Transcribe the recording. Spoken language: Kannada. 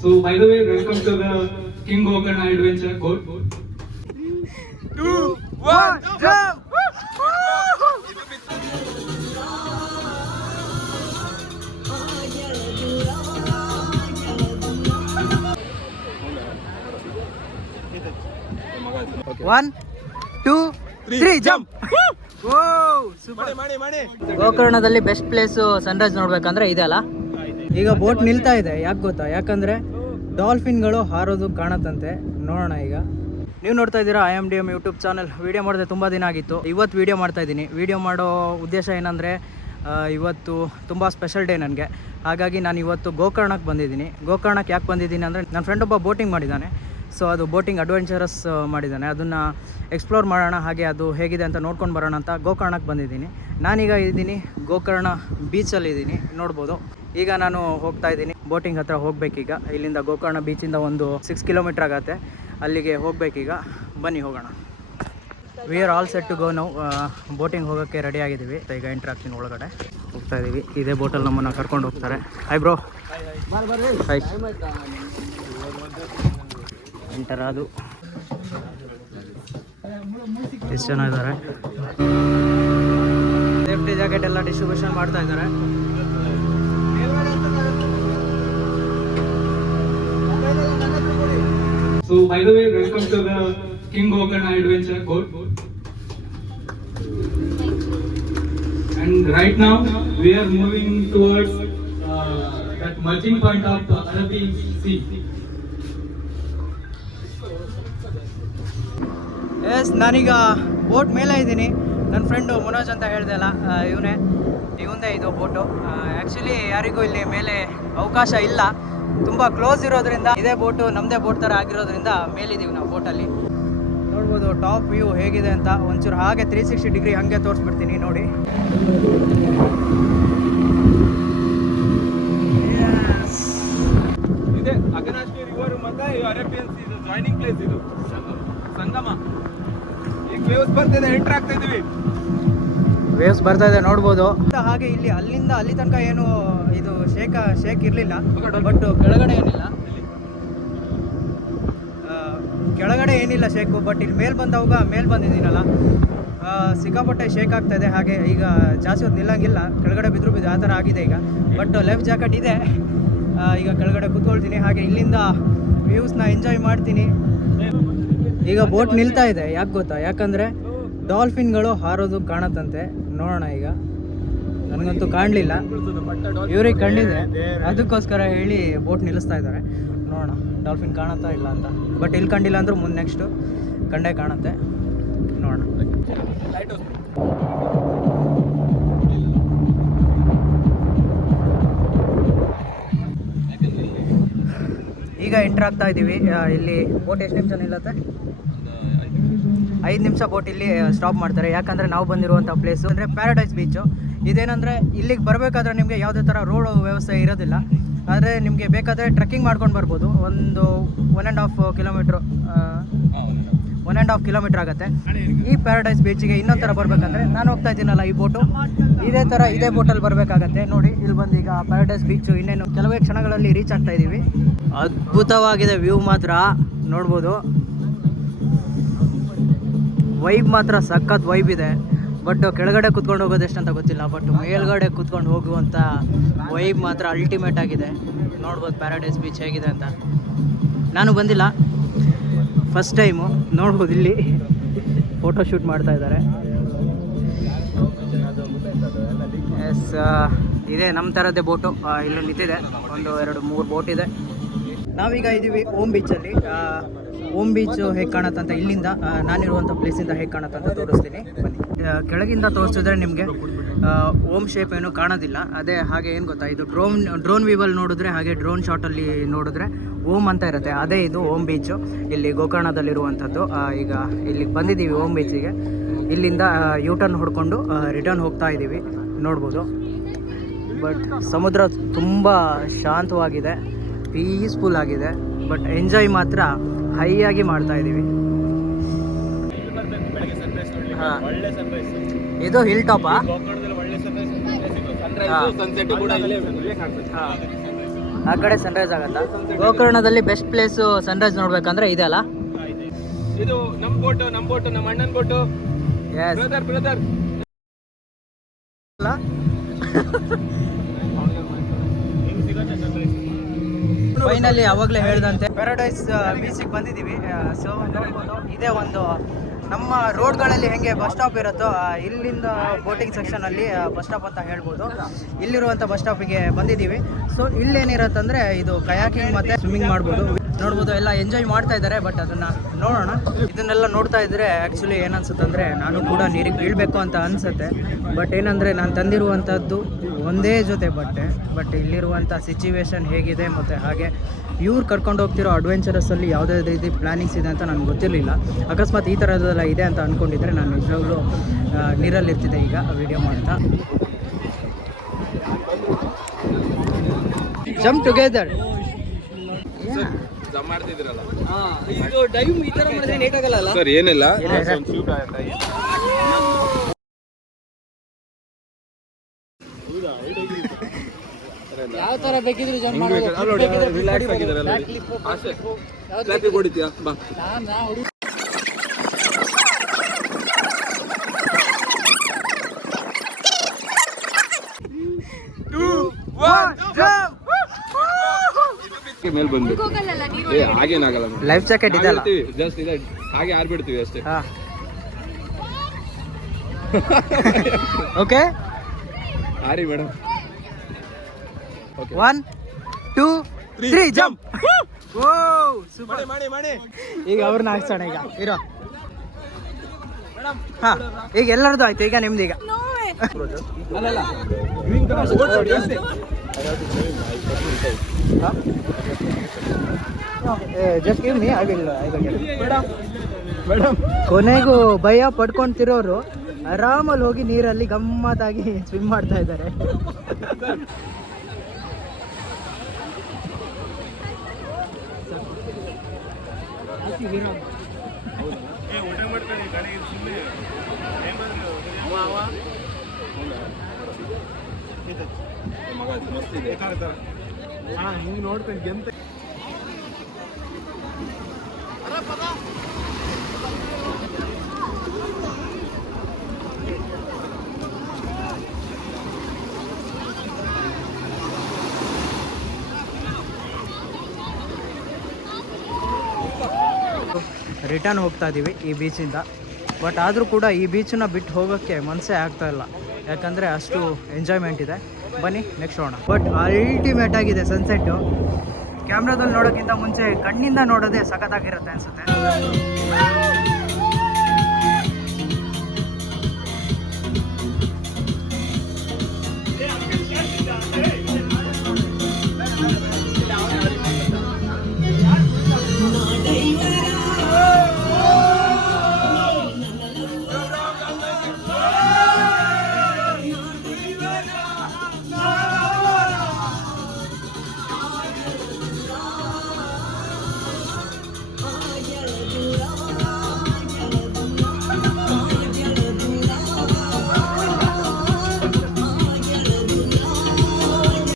So, by the way, welcome to the King Gokarna Adventure. Go. 2, 1, jump! Okay. 1, 2, 3, jump! ಗೋಕರ್ಣದಲ್ಲಿ ಬೆಸ್ಟ್ ಪ್ಲೇಸ್ ಸನ್ರೈಸ್ ನೋಡ್ಬೇಕಂದ್ರೆ ಇದೆ ಅಲ್ಲ. ಈಗ ಬೋಟ್ ನಿಲ್ತಾ ಇದೆ, ಯಾಕೆ ಗೊತ್ತಾ? ಯಾಕಂದ್ರೆ ಡಾಲ್ಫಿನ್ಗಳು ಹಾರೋದು ಕಾಣತ್ತಂತೆ. ನೋಡೋಣ. ಈಗ ನೀವು ನೋಡ್ತಾ ಇದ್ದೀರಾ IMDM ಯೂಟ್ಯೂಬ್ ಚಾನಲ್. ವಿಡಿಯೋ ಮಾಡಿದೆ ತುಂಬ ದಿನ ಆಗಿತ್ತು, ಇವತ್ತು ವಿಡಿಯೋ ಮಾಡ್ತಾ ಇದ್ದೀನಿ. ವಿಡಿಯೋ ಮಾಡೋ ಉದ್ದೇಶ ಏನಂದರೆ ಇವತ್ತು ತುಂಬ ಸ್ಪೆಷಲ್ ಡೇ ನನಗೆ. ಹಾಗಾಗಿ ನಾನು ಇವತ್ತು ಗೋಕರ್ಣಕ್ಕೆ ಬಂದಿದ್ದೀನಿ. ಗೋಕರ್ಣಕ್ಕೆ ಯಾಕೆ ಬಂದಿದ್ದೀನಿ ಅಂದರೆ ನನ್ನ ಫ್ರೆಂಡ್ ಒಬ್ಬ ಬೋಟಿಂಗ್ ಮಾಡಿದ್ದಾನೆ. ಸೊ ಅದು ಬೋಟಿಂಗ್ ಅಡ್ವೆಂಚರಸ್ ಮಾಡಿದ್ದಾನೆ. ಅದನ್ನು ಎಕ್ಸ್ಪ್ಲೋರ್ ಮಾಡೋಣ, ಹಾಗೆ ಅದು ಹೇಗಿದೆ ಅಂತ ನೋಡ್ಕೊಂಡು ಬರೋಣ ಅಂತ ಗೋಕರ್ಣಕ್ಕೆ ಬಂದಿದ್ದೀನಿ. ನಾನೀಗ ಇದ್ದೀನಿ ಗೋಕರ್ಣ ಬೀಚಲ್ಲಿ ಇದ್ದೀನಿ, ನೋಡ್ಬೋದು. ಈಗ ನಾನು ಹೋಗ್ತಾ ಇದ್ದೀನಿ ಬೋಟಿಂಗ್ ಹತ್ರ ಹೋಗಬೇಕೀಗ. ಇಲ್ಲಿಂದ ಗೋಕರ್ಣ ಬೀಚಿಂದ ಒಂದು 6 ಕಿಲೋಮೀಟ್ರ್ ಆಗುತ್ತೆ, ಅಲ್ಲಿಗೆ ಹೋಗಬೇಕೀಗ. ಬನ್ನಿ ಹೋಗೋಣ. We are all set to go ನಾವು. ಬೋಟಿಂಗ್ ಹೋಗೋಕ್ಕೆ ರೆಡಿ ಆಗಿದ್ದೀವಿ. ಈಗ ಎಂಟ್ರ್ ಆಗ್ತೀನಿ, ಒಳಗಡೆ ಹೋಗ್ತಾ ಇದ್ದೀವಿ. ಇದೇ ಬೋಟಲ್ಲಿ ನಮ್ಮನ್ನು ಕರ್ಕೊಂಡು ಹೋಗ್ತಾರೆ. Hi bro. ಹಾಯ್. ಎಂಟರ್ ಅದು ಎಷ್ಟು ಜನ ಇದ್ದಾರೆ. ಸೇಫ್ಟಿ ಜಾಕೆಟ್ ಎಲ್ಲ ಡಿಸ್ಟ್ರಿಬ್ಯೂಷನ್ ಮಾಡ್ತಾ ಇದ್ದಾರೆ. So, by the way, welcome to the King Gokarna Adventure. Go. And right now, we are moving towards that merging point of the Arabian Sea. Yes, ನಾನೀಗ ಬೋಟ್ ಮೇಲೆ ಇದ್ದೀನಿ. ನನ್ನ ಫ್ರೆಂಡು ಮನೋಜ್ ಅಂತ ಹೇಳಿದೆ ಅಲ್ಲ, ಇವಂದೇ ಇದು ಬೋಟು. ಆ್ಯಕ್ಚುಲಿ ಯಾರಿಗೂ ಇಲ್ಲಿ ಮೇಲೆ ಅವಕಾಶ ಇಲ್ಲ, ತುಂಬ ಕ್ಲೋಸ್ ಇರೋದ್ರಿಂದ. ಇದೇ ಬೋಟು ನಮ್ಮದೇ ಬೋಟ್ ಥರ ಆಗಿರೋದ್ರಿಂದ ಮೇಲಿದ್ದೀವಿ ನಾವು ಬೋಟಲ್ಲಿ. ನೋಡ್ಬೋದು ಟಾಪ್ ವ್ಯೂ ಹೇಗಿದೆ ಅಂತ. ಒಂಚೂರು ಹಾಗೆ 360 ಡಿಗ್ರಿ ಹಾಗೆ ತೋರಿಸ್ಬಿಡ್ತೀನಿ ನೋಡಿ. ಇದೆ ಅಗನಾಶ್ರೀ ರಿವರ್ ಮತ್ತು ಅರೇಬಿಯನ್ ಸೀ ಜಾಯ್ನಿಂಗ್ ಪ್ಲೇಸ್, ಇದು ಸಂಗಮ. ಈಗ ವೇವ್ಸ್ ಬರ್ತಿದೆ, ಎಂಟರ್ ಆಗ್ತಾ ಇದೀವಿ. ವೇವ್ಸ್ ಬರ್ತಾ ಇದೆ, ನೋಡ್ಬೋದು. ಹಾಗೆ ಇಲ್ಲಿ ಅಲ್ಲಿಂದ ಅಲ್ಲಿ ತನಕ ಏನು ಇದು ಶೇಕ್ ಇರಲಿಲ್ಲ, ಬಟ್ ಕೆಳಗಡೆ ಏನಿಲ್ಲ ಶೇಕು. ಬಟ್ ಇಲ್ಲಿ ಮೇಲೆ ಬಂದಿದ್ದೀನಲ್ಲ, ಸಿಕ್ಕಾಪಟ್ಟೆ ಶೇಕ್ ಆಗ್ತಾ ಇದೆ. ಹಾಗೆ ಈಗ ಜಾಸ್ತಿ ಹೊತ್ತು ನಿಲ್ಲಂಗಿಲ್ಲ, ಕೆಳಗಡೆ ಬಿದ್ದು ಆ ಥರ ಆಗಿದೆ ಈಗ. ಬಟ್ ಲೈಫ್ ಜಾಕೆಟ್ ಇದೆ. ಈಗ ಕೆಳಗಡೆ ಕೂತ್ಕೊಳ್ತೀನಿ, ಹಾಗೆ ಇಲ್ಲಿಂದ ವ್ಯೂಸ್ನ ಎಂಜಾಯ್ ಮಾಡ್ತೀನಿ. ಈಗ ಬೋಟ್ ನಿಲ್ತಾ ಇದೆ, ಯಾಕೆ ಗೊತ್ತಾ? ಯಾಕಂದರೆ ಡಾಲ್ಫಿನ್ಗಳು ಹಾರೋದು ಕಾಣತ್ತಂತೆ. ನೋಡೋಣ. ಈಗ ನನಗಂತೂ ಕಾಣಲಿಲ್ಲ, ಇವ್ರಿಗೆ ಕಂಡಿದೆ, ಅದಕ್ಕೋಸ್ಕರ ಹೇಳಿ ಬೋಟ್ ನಿಲ್ಲಿಸ್ತಾ ಇದ್ದಾರೆ. ನೋಡೋಣ ಡಾಲ್ಫಿನ್ ಕಾಣತ್ತಾ ಇಲ್ಲ ಅಂತ. ಬಟ್ ಇಲ್ಲಿ ಕಂಡಿಲ್ಲ ಅಂದರೂ ಮುಂದೆ ನೆಕ್ಸ್ಟು ಕಂಡೇ ಕಾಣುತ್ತೆ. ನೋಡೋಣ. ಈಗ ಎಂಟ್ರ್ ಆಗ್ತಾ ಇದ್ದೀವಿ. ಇಲ್ಲಿ ಬೋಟ್ ಎಷ್ಟು ನಿಮಿಷ ನಿಲ್ಲತ್ತೆ? 5 ನಿಮಿಷ ಬೋಟ್ ಇಲ್ಲಿ ಸ್ಟಾಪ್ ಮಾಡ್ತಾರೆ. ಯಾಕಂದರೆ ನಾವು ಬಂದಿರುವಂಥ ಪ್ಲೇಸು ಅಂದರೆ ಪ್ಯಾರಡೈಸ್ ಬೀಚು. ಇದೇನೆಂದರೆ ಇಲ್ಲಿಗೆ ಬರಬೇಕಾದ್ರೆ ನಿಮಗೆ ಯಾವುದೇ ಥರ ರೋಡ್ ವ್ಯವಸ್ಥೆ ಇರೋದಿಲ್ಲ. ಆದರೆ ನಿಮಗೆ ಬೇಕಾದರೆ ಟ್ರೆಕ್ಕಿಂಗ್ ಮಾಡ್ಕೊಂಡು ಬರ್ಬೋದು. ಒಂದು 1.5 ಕಿಲೋಮೀಟ್ರ್ ಆಗುತ್ತೆ. ಈ ಪ್ಯಾರಡೈಸ್ ಬೀಚಿಗೆ ಇನ್ನೊಂದು ಥರ ಬರಬೇಕಂದ್ರೆ ನಾನು ಹೋಗ್ತಾ ಇದ್ದೀನಲ್ಲ ಈ ಬೋಟು, ಇದೇ ಬೋಟಲ್ಲಿ ಬರಬೇಕಾಗತ್ತೆ. ನೋಡಿ ಇಲ್ಲಿ ಬಂದು ಈಗ ಪ್ಯಾರಡೈಸ್ ಬೀಚು ಇನ್ನೇನು ಕೆಲವೇ ಕ್ಷಣಗಳಲ್ಲಿ ರೀಚ್ ಆಗ್ತಾ ಇದ್ದೀವಿ. ಅದ್ಭುತವಾಗಿದೆ ವ್ಯೂ ಮಾತ್ರ, ನೋಡ್ಬೋದು. ವೈಬ್ ಮಾತ್ರ ಸಖತ್ ವೈಬ್ ಇದೆ. ಬಟ್ ಕೆಳಗಡೆ ಕುತ್ಕೊಂಡು ಹೋಗೋದು ಎಷ್ಟಂತ ಗೊತ್ತಿಲ್ಲ, ಬಟ್ ಮೇಲ್ಗಡೆ ಕುತ್ಕೊಂಡು ಹೋಗುವಂಥ ವೈಬ್ ಮಾತ್ರ ಅಲ್ಟಿಮೇಟ್ ಆಗಿದೆ. ನೋಡ್ಬೋದು ಪ್ಯಾರಡೈಸ್ ಬೀಚ್ ಹೇಗಿದೆ ಅಂತ. ನಾನು ಬಂದಿಲ್ಲ, ಫಸ್ಟ್ ಟೈಮು. ನೋಡ್ಬೋದು ಇಲ್ಲಿ ಫೋಟೋ ಶೂಟ್ ಮಾಡ್ತಾ ಇದ್ದಾರೆ. ಎಸ್, ಇದೇ ನಮ್ಮ ಥರದ್ದೇ ಬೋಟು ಇಲ್ಲಿ ನಿಂತಿದೆ. 1, 2, 3 ಬೋಟ್ ಇದೆ. ನಾವೀಗ ಇದ್ದೀವಿ ಓಮ್ ಬೀಚಲ್ಲಿ. ಓಮ್ ಬೀಚ್ ಹೇಗೆ ಕಾಣತ್ತಂತ ಇಲ್ಲಿಂದ ನಾನಿರುವಂಥ ಪ್ಲೇಸಿಂದ ಹೇಗೆ ಕಾಣತ್ತಂತ ತೋರಿಸ್ತೀನಿ ಬನ್ನಿ. ಕೆಳಗಿಂದ ತೋರಿಸಿದ್ರೆ ನಿಮಗೆ ಓಮ್ ಶೇಪ್ ಏನು ಕಾಣೋದಿಲ್ಲ. ಅದೇ ಹಾಗೆ ಏನು ಗೊತ್ತಾ, ಇದು ಡ್ರೋನ್ ವ್ಯೂವಲ್ಲಿ ನೋಡಿದ್ರೆ, ಹಾಗೆ ಡ್ರೋನ್ ಶಾಟಲ್ಲಿ ನೋಡಿದ್ರೆ ಓಮ್ ಅಂತ ಇರುತ್ತೆ. ಅದೇ ಇದು ಓಮ್ ಬೀಚು, ಇಲ್ಲಿ ಗೋಕರ್ಣದಲ್ಲಿರುವಂಥದ್ದು. ಈಗ ಇಲ್ಲಿಗೆ ಬಂದಿದ್ದೀವಿ ಓಮ್ ಬೀಚಿಗೆ. ಇಲ್ಲಿಂದ ಯೂಟರ್ನ್ ಹೊಡ್ಕೊಂಡು ರಿಟರ್ನ್ ಹೋಗ್ತಾ ಇದ್ದೀವಿ, ನೋಡ್ಬೋದು. ಬಟ್ ಸಮುದ್ರ ತುಂಬ ಶಾಂತವಾಗಿದೆ, ಪೀಸ್ಫುಲ್ ಆಗಿದೆ. ಬಟ್ ಎಂಜಾಯ್ ಮಾತ್ರ ಹೈಯಾಗಿ ಮಾಡ್ತಾ ಇದ್ದೀವಿ. ಹಾಂ, ಇದು ಹಿಲ್ ಟಾಪಾ? ಆ ಕಡೆ ಸನ್ರೈಸ್ ಆಗತ್ತಾ? ಗೋಕರ್ಣದಲ್ಲಿ ಬೆಸ್ಟ್ ಪ್ಲೇಸ್ ಸನ್ರೈಸ್ ನೋಡ್ಬೇಕಂದ್ರೆ ಇದೆ ಅಲ್ಲ? ಇದು ನಮ್ಮ ಬೋಟು ನಮ್ಮ ಅಣ್ಣನ ಬೋಟು. ಎಸ್ ಬ್ರದರ್ ಫೈನಲಿ ಅವಾಗಲೇ ಹೇಳ್ದಂತೆ ಪ್ಯಾರಡೈಸ್ ಬೀಚಿಗೆ ಬಂದಿದ್ದೀವಿ. ಸೊ ನೋಡ್ಬೋದು ಇದೇ ಒಂದು ನಮ್ಮ ರೋಡ್ಗಳಲ್ಲಿ ಹೆಂಗೆ ಬಸ್ ಸ್ಟಾಪ್ ಇರುತ್ತೋ ಇಲ್ಲಿಂದ ಬೋಟಿಂಗ್ ಸೆಕ್ಷನಲ್ಲಿ ಬಸ್ ಸ್ಟಾಪ್ ಅಂತ ಹೇಳ್ಬೋದು. ಇಲ್ಲಿರುವಂಥ ಬಸ್ ಸ್ಟಾಪಿಗೆ ಬಂದಿದ್ದೀವಿ. ಸೊ ಇಲ್ಲೇನಿರತ್ತಂದರೆ ಇದು ಕಯಾಕಿಂಗ್ ಮತ್ತು ಸ್ವಿಮ್ಮಿಂಗ್ ಮಾಡ್ಬೋದು. ನೋಡ್ಬೋದು ಎಲ್ಲ ಎಂಜಾಯ್ ಮಾಡ್ತಾ ಇದ್ದಾರೆ. ಬಟ್ ಅದನ್ನು ನೋಡೋಣ. ಇದನ್ನೆಲ್ಲ ನೋಡ್ತಾ ಇದ್ದರೆ ಆ್ಯಕ್ಚುಲಿ ಏನನ್ಸುತ್ತಂದರೆ ನಾನು ಕೂಡ ನೀರಿಗೆ ಬೀಳಬೇಕು ಅಂತ ಅನಿಸುತ್ತೆ. ಬಟ್ ಏನಂದರೆ ನಾನು ತಂದಿರುವಂಥದ್ದು ಒಂದೇ ಜೊತೆ ಬಟ್ಟೆ. ಬಟ್ ಇಲ್ಲಿರುವಂಥ ಸಿಚುವೇಶನ್ ಹೇಗಿದೆ ಮತ್ತು ಹಾಗೆ ಇವ್ರು ಕರ್ಕೊಂಡು ಹೋಗ್ತಿರೋ ಅಡ್ವೆಂಚರಸಲ್ಲಿ ಯಾವುದೇ ರೀತಿ ಪ್ಲ್ಯಾನಿಂಗ್ಸ್ ಇದೆ ಅಂತ ನನಗೆ ಗೊತ್ತಿರಲಿಲ್ಲ. ಅಕಸ್ಮಾತ್ ಈ ಥರದ್ದೆಲ್ಲ ಇದೆ ಅಂತ ಅಂದ್ಕೊಂಡಿದ್ರೆ ನಾನು ನಿಜವಾಗ್ಲೂ ನೀರಲ್ಲಿರ್ತಿದ್ದೆ ಈಗ ವಿಡಿಯೋ ಮಾಡ್ತಾ. ಜಂಪ್ ಟುಗೆದರ್ ಮಾಡ್ತಿದ್ರಲ್ಲ ಇದು ಡೈವ್ ಈ ಥರ ಮಾಡಿದ್ರೆ ಲೇಟ್ ಆಗಲ್ಲ ಸರ್? ಏನಿಲ್ಲ, ಯಾವ ಥರ ಬೇಕಿದ್ರು ಜಂಪ್ ರಿಲ್ಯಾಕ್ಸ್ ಆಗಿದಾರಲ್ಲ. ಅಷ್ಟೇ ಹೊಡಿತೀಯಾ ಬಾ. ಮೇಲೆ ಬಂದು ಹಾಗೇನಾಗಲ್ಲ. ಲೈಫ್ ಜಾಕೆಟ್ ಇದೆಲ್ಲ ಜಸ್ಟ್ ಇದೆ, ಹಾಗೆ ಆರ್ಬಿಡ್ತೀವಿ ಅಷ್ಟೇ. ಓಕೆ ಹಾರಿ ಮೇಡಮ್. 1 2 3 ಜಂಪ್. ಓ ಸೂಪರ್. ಮಾಡಿ ಈಗ ಅವ್ರನ್ನ ಹಾಕ್ಸೋಣ. ಈಗ ಇರೋ ಹಾ, ಈಗ ಎಲ್ಲರದ್ದು ಆಯ್ತು. ಈಗ ನಿಮ್ದು ಈಗ just give me, I will madam. ಕೊನೆಗೂ ಭಯ ಪಡ್ಕೊಂತಿರೋರು ಆರಾಮಲ್ಲಿ ಹೋಗಿ ನೀರಲ್ಲಿ ಗಮ್ಮತ್ತಾಗಿ ಸ್ವಿಮ್ ಮಾಡ್ತಾ ಇದ್ದಾರೆ. ನೋಡ್ತೇನೆ ಎಂತ ರಿಟರ್ನ್ ಹೋಗ್ತಾ ಇದ್ದೀವಿ ಈ ಬೀಚಿಂದ. ಬಟ್ ಆದರೂ ಕೂಡ ಈ ಬೀಚನ್ನ ಬಿಟ್ಟು ಹೋಗೋಕ್ಕೆ ಮನಸ್ಸೇ ಆಗ್ತಾ ಇಲ್ಲ. ಯಾಕಂದರೆ ಅಷ್ಟು ಎಂಜಾಯ್ಮೆಂಟ್ ಇದೆ. ಬನ್ನಿ ನೆಕ್ಸ್ಟ್ ಹೋಗೋಣ. ಬಟ್ ಅಲ್ಟಿಮೇಟ್ ಆಗಿದೆ ಸನ್ಸೆಟ್ಟು. ಕ್ಯಾಮ್ರಾದಲ್ಲಿ ನೋಡೋಕ್ಕಿಂತ ಮುಂಚೆ ಕಣ್ಣಿಂದ ನೋಡೋದೇ ಸಖತ್ತಾಗಿರುತ್ತೆ ಅನಿಸುತ್ತೆ.